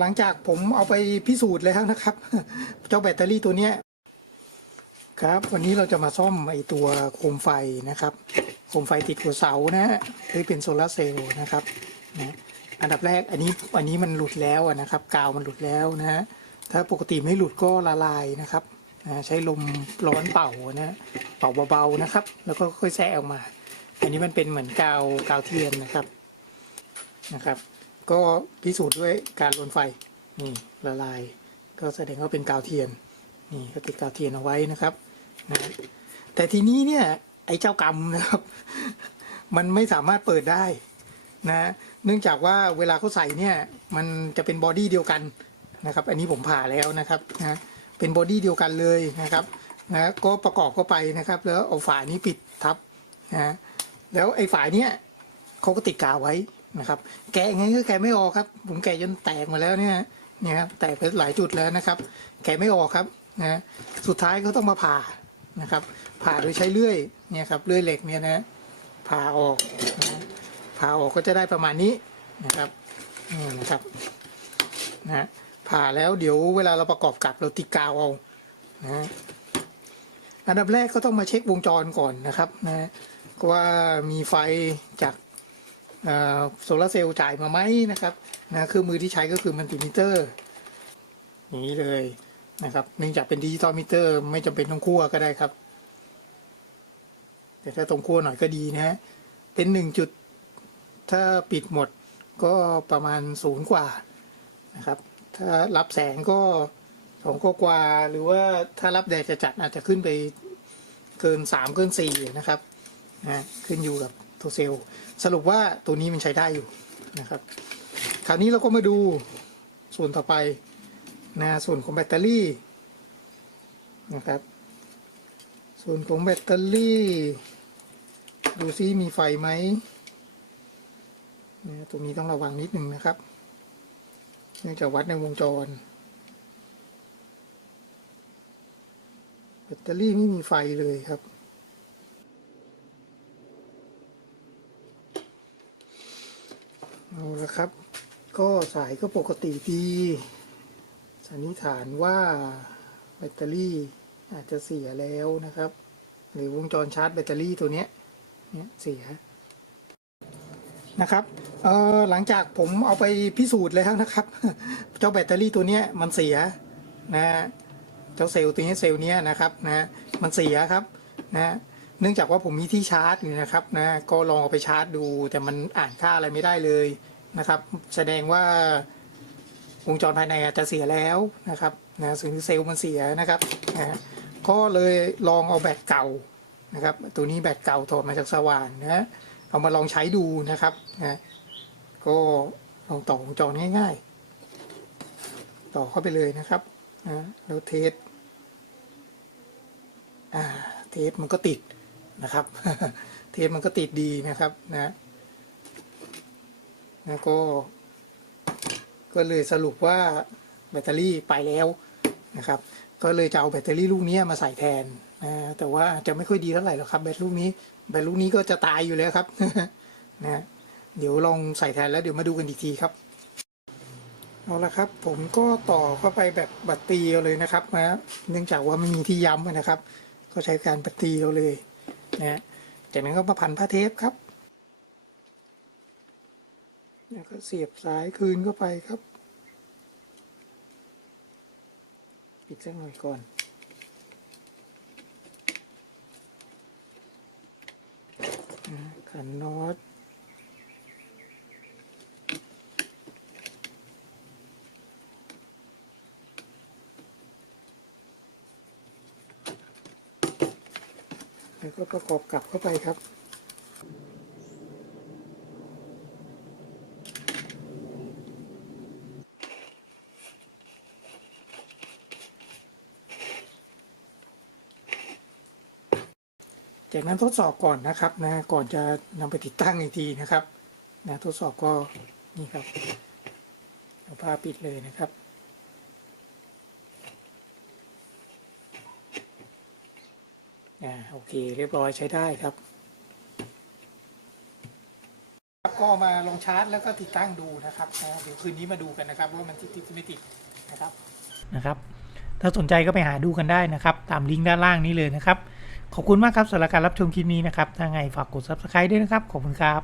หลังจากผมเอาไปพิสูจน์แล้วนะครับ เจ้าแบตเตอรี่ตัวเนี้ยครับ วันนี้เราจะมาซ่อมไอตัวโคมไฟนะครับ โคมไฟติดหัวเสานะฮะที่เป็นโซลาร์เซลล์นะครับนะอันดับแรกอันนี้อันนี้มันหลุดแล้วนะครับ กาวมันหลุดแล้วนะฮะถ้าปกติไม่หลุดก็ละลายนะครับนะใช้ลมร้อนเป่านะฮะเป่าเบาๆนะครับ แล้วก็ค่อยแทะออกมา อันนี้มันเป็นเหมือนกาวกาวเทียนนะครับนะครับ ก็พิสูจน์ด้วยการลนไฟนี่ละลาย ก็แสดงว่าเป็นกาวเทียนนี่ก็ติดกาวเทียนเอาไว้นะครับนะแต่ทีนี้เนี่ยไอ้เจ้ากรรมนะครับ มันไม่สามารถเปิดได้นะเนื่องจากว่าเวลาเขาใส่เนี่ยมันจะเป็นบอดี้เดียวกันนะครับ อันนี้ผมผ่าแล้วนะครับนะเป็นบอดี้เดียวกันเลยนะครับนะก็ประกอบเข้าไปนะครับ แล้วเอาฝานี้ปิดทับนะแล้วไอ้ฝาเนี้ยเขาก็ติดกาวไว้ นะครับ แกะยังไงก็แกะไม่ออกครับ ผมแกะจนแตกมาแล้วเนี่ยเนี่ยครับแตกไปหลายจุดแล้วนะครับ แกะไม่ออกครับนะสุดท้ายเขาต้องมาผ่านะครับ ผ่าโดยใช้เลื่อยเนี่ยครับเลื่อยเหล็กเนี่ยนะผ่าออกนะผ่าออกก็จะได้ประมาณนี้นะครับนี่นะครับนะผ่าแล้วเดี๋ยวเวลาเราประกอบกลับเราติดกาวเอานะอันดับแรกก็ต้องมาเช็ควงจรก่อนนะครับนะว่ามีไฟจาก โซลาร์เซลล์จ่ายมาไหมนะครับนะเครื่องมือที่ใช้ก็คือมัลติมิเตอร์นี้เลยนะครับเนื่องจากเป็นดิจิตอลมิเตอร์ ไม่จำเป็นต้องคั่วก็ได้ครับ แต่ถ้าตรงคั่วหน่อยก็ดีนะฮะเป็นหนึ่งจุดถ้าปิดหมดก็ประมาณศูนย์กว่านะครับ ถ้ารับแสงก็สองก็กว่า หรือว่าถ้ารับแดดจะจัดอาจจะขึ้นไปเกินสามเกินสี่นะครับนะขึ้นอยู่กับ ตัวเซลล์สรุปว่าตัวนี้มันใช้ได้อยู่นะครับ คราวนี้เราก็มาดูส่วนต่อไปนะส่วนของแบตเตอรี่นะครับ ส่วนของแบตเตอรี่ ดูซิมีไฟไหมนะตรงนี้ต้องระวังนิดนึงนะครับ เนื่องจากวัดในวงจร แบตเตอรี่ไม่มีไฟเลยครับ เอาละครับ ก็สายก็ปกติดีสันนิษฐานว่าแบตเตอรี่อาจจะเสียแล้วนะครับ หรือวงจรชาร์จแบตเตอรี่ตัวเนี้ยเนี่ยเสียนะครับเออหลังจากผมเอาไปพิสูจน์แล้วนะครับ เจ้าแบตเตอรี่ตัวเนี้ยมันเสียนะฮะเจ้าเซลล์ตัวนี้เซลล์เนี้ยนะครับนะมันเสียครับนะ เนื่องจากว่าผมมีที่ชาร์จอยู่นะครับนะก็ลองเอาไปชาร์จดู แต่มันอ่านค่าอะไรไม่ได้เลยนะครับ แสดงว่าวงจรภายในอาจจะเสียแล้วนะครับนะซึ่งเซลล์มันเสียนะครับนะก็เลยลองเอาแบตเก่านะครับ ตัวนี้แบตเก่าถอดมาจากสว่านนะเอามาลองใช้ดูนะครับนะก็ลองต่อวงจรง่าย ๆ ต่อเข้าไปเลยนะครับนะแล้วเทสอ่าเทสมันก็ติด นะครับ เทสมันก็ติดดีนะครับนะนะก็ ก็เลยสรุปว่าแบตเตอรี่ไปแล้วนะครับ ก็เลยจะเอาแบตเตอรี่ลูกนี้มาใส่แทนนะแต่ว่าจะไม่ค่อยดีเท่าไหร่หรอกครับ แบตลูกนี้ แบตลูกนี้ก็จะตายอยู่แล้วครับนะเดี๋ยวลองใส่แทนแล้วเดี๋ยวมาดูกันอีกทีครับเอาละครับ ผมก็ต่อเข้าไปแบบบัตรตีเอาเลยนะครับนะเนื่องจากว่าไม่มีที่ย้ำนะครับ ก็ใช้การบัตรตีเอาเลย นะจากนั้นก็มาพันผ้าเทปครับแล้วก็เสียบสายคืนเข้าไปครับ ปิดสักหน่อยก่อนขันน็อต แล้วก็ประกอบกลับเข้าไปครับจากนั้นทดสอบก่อนนะครับนะก่อนจะนำไปติดตั้งอีกทีนะครับนะทดสอบก็นี่ครับเอาผ้าปิดเลยนะครับ อ่าโอเคเรียบร้อยใช้ได้ครับก็มาลองชาร์จแล้วก็ติดตั้งดูนะครับนะเดี๋ยวคืนนี้มาดูกันนะครับว่ามันติดติดหรือไม่ติดนะครับนะครับ ถ้าสนใจก็ไปหาดูกันได้นะครับ ตามลิงก์ด้านล่างนี้เลยนะครับ ขอบคุณมากครับสำหรับการรับชมคลิปนี้นะครับถ้าไงฝากกด subscribe ด้วยนะครับ ขอบคุณครับ